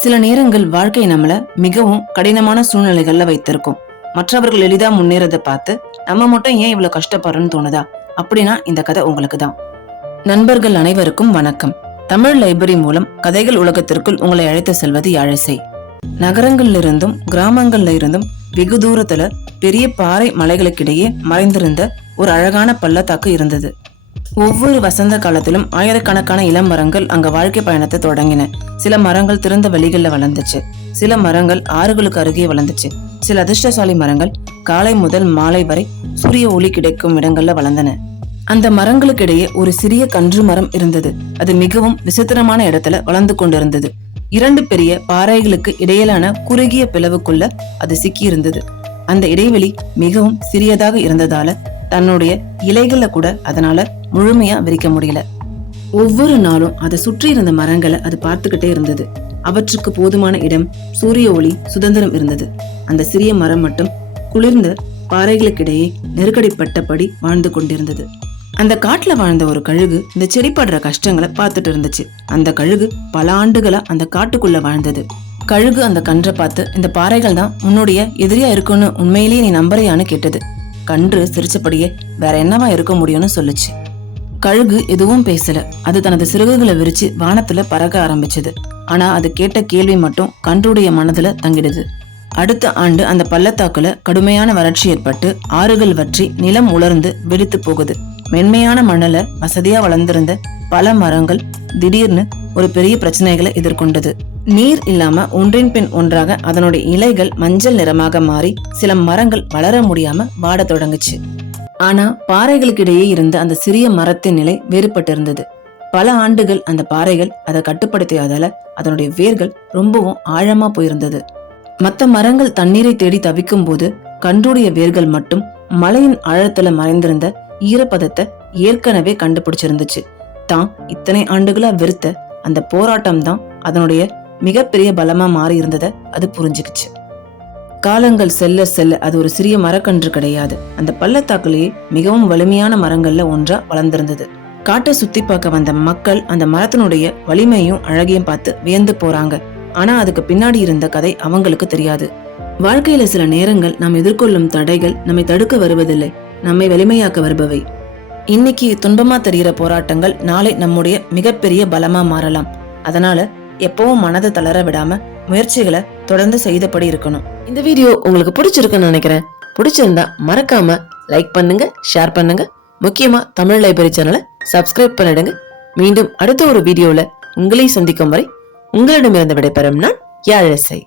சில நேரங்கள் வாழ்க்கை நம்மள மிகவும் கடினமான சூழ்நிலைகள்ல வைத்திருக்கும். மற்றவர்கள் எளிதா முன்னேறதை பார்த்து நம்ம மட்டும் ஏன் இவ்வளவு கஷ்டப்படுறோம்னு தோணுதா? அப்படின்னா இந்த கதை உங்களுக்கு தான். நண்பர்கள் அனைவருக்கும் வணக்கம். தமிழ் லைப்ரரி மூலம் கதைகள் உலகத்திற்குள் உங்களை அழைத்து செல்வது யாழிசை. நகரங்கள்ல இருந்தும் கிராமங்கள்ல இருந்தும் வெகு தூரத்துல பெரிய பாறை மலைகளுக்கிடையே மறைந்திருந்த ஒரு அழகான பள்ளத்தாக்கு இருந்தது. ஒவ்வொரு வசந்த காலத்திலும் ஆயிரக்கணக்கான இளம் மரங்கள் அங்க வாழ்க்கை பயணத்தை தொடங்கின. சில மரங்கள் திறந்த வெளிகள்ல வளர்ந்துச்சு, சில மரங்கள் ஆறுகளுக்கு அருகே வளர்ந்துச்சு, சில அதிர்ஷ்டசாலி மரங்கள் காலை முதல் மாலை வரை சூரிய ஒளி கிடைக்கும் இடங்கள்ல வளர்ந்தன. அந்த மரங்களுக்கிடையே ஒரு சிறிய கன்று மரம் இருந்தது. அது மிகவும் விசித்திரமான இடத்துல வளர்ந்து கொண்டிருந்தது. இரண்டு பெரிய பாறைகளுக்கு இடையிலான குறுகிய பிளவுக்குள்ள அது சிக்கி இருந்தது. அந்த இடைவெளி மிகவும் சிறியதாக இருந்ததால தன்னுடைய இலைகளை கூட அதனால முழுமையா விரிக்க முடியல. ஒவ்வொரு நாளும் அதை சுற்றி இருந்த மரங்களை அது பார்த்துக்கிட்டே இருந்தது. அவற்றுக்கு போதுமான இடம், சூரிய ஒளி, சுதந்திரம் இருந்தது. அந்த சிறிய மரம் மட்டும் குளிர்ந்த பாறைகளுக்கிடையே நெருக்கடிப்பட்டபடி வாழ்ந்து கொண்டிருந்தது. அந்த காட்டுல வாழ்ந்த ஒரு கழுகு இந்த செடிப்படுற கஷ்டங்களை பார்த்துட்டு இருந்துச்சு. அந்த கழுகு பல ஆண்டுகளா அந்த காட்டுக்குள்ள வாழ்ந்தது. கழுகு அந்த கன்றை பார்த்து, இந்த பாறைகள் தான் உன்னுடைய எதிரியா இருக்குன்னு உண்மையிலேயே நீ நம்புறியான்னு கேட்டது. கன்று சிரிச்சபடியே வேற என்னவா இருக்க முடியும்னு சொல்லுச்சு. கழுகு எதுவும் பேசல. அது தனது சிறகுகளை விரிச்சு வானத்துல பறக்க ஆரம்பிச்சது. ஆனா அது கேட்ட கேள்வி மட்டும் கன்றுடைய மனதுல தங்கிடுது. அடுத்த ஆண்டு அந்த பள்ளத்தாக்குல கடுமையான வறட்சி ஏற்பட்டு ஆறுகள் வற்றி நிலம் உலர்ந்து வெடித்து போகுது. மென்மையான மணல வசதியா வளர்ந்திருந்த பல மரங்கள் திடீர்னு ஒரு பெரிய பிரச்சனைகளை எதிர்கொண்டது. நீர் இல்லாம ஒன்றின் பின் ஒன்றாக அதனுடைய இலைகள் மஞ்சள் நிறமாக மாறி சில மரங்கள் வளர முடியாம வாட தொடங்குச்சு. ஆனா பாறைகளுக்கு இடையே இருந்த அந்த சிறிய மரத்தின் நிலை வேறுபட்டு இருந்தது. பல ஆண்டுகள் அந்த பாறைகள் அதை கட்டுப்படுத்தியதால அதனுடைய வேர்கள் ரொம்பவும் ஆழமா போயிருந்தது. மற்ற மரங்கள் தண்ணீரை தேடி தவிக்கும் போது கன்றுடைய வேர்கள் மட்டும் மலையின் ஆழத்துல மறைந்திருந்த ஈரப்பதத்தை ஏற்கனவே கண்டுபிடிச்சிருந்துச்சு. தான் இத்தனை ஆண்டுகளா வெறுத்த அந்த போராட்டம் தான் அதனுடைய மிகப்பெரிய பலமா மாறி இருந்ததை அது புரிஞ்சுக்கிச்சு. காலங்கள் செல்ல செல்ல அது ஒரு சிறிய மரக்கன்று கிடையாது. அந்த பள்ளத்தாக்குலேயே மிகவும் வலிமையான மரங்கள்ல ஒன்றா வளர்ந்திருந்தது. காட்டை சுத்தி பார்க்க வந்த மக்கள் அந்த மரத்தினுடைய வலிமையும் அழகையும் பார்த்து வியந்து போறாங்க. ஆனா அதுக்கு பின்னாடி இருந்த கதை அவங்களுக்கு தெரியாது. வாழ்க்கையில சில நேரங்கள் நாம் எதிர்கொள்ளும் தடைகள் நம்மை தடுக்க வருவதில்லை, நம்மை வலிமையாக்க வருபவை. இன்னைக்கு துன்பமா தெரிகிற போராட்டங்கள் நாளை நம்முடைய மிகப்பெரிய பலமா மாறலாம். அதனால எப்பவும் மனதை தளர விடாம முயற்சிகளை தொடர்ந்து செய்தபடி இருக்கணும். இந்த வீடியோ உங்களுக்கு பிடிச்சிருக்குன்னு நினைக்கிறேன். பிடிச்சிருந்தா மறக்காம லைக் பண்ணுங்க, ஷேர் பண்ணுங்க. முக்கியமா தமிழ் லைப்ரரி சேனலை சப்ஸ்கிரைப் பண்ணிடுங்க. மீண்டும் அடுத்த ஒரு வீடியோல உங்களை சந்திக்கும் வரை உங்களிடமிருந்து விடைபெறும் நான் யாழிசை.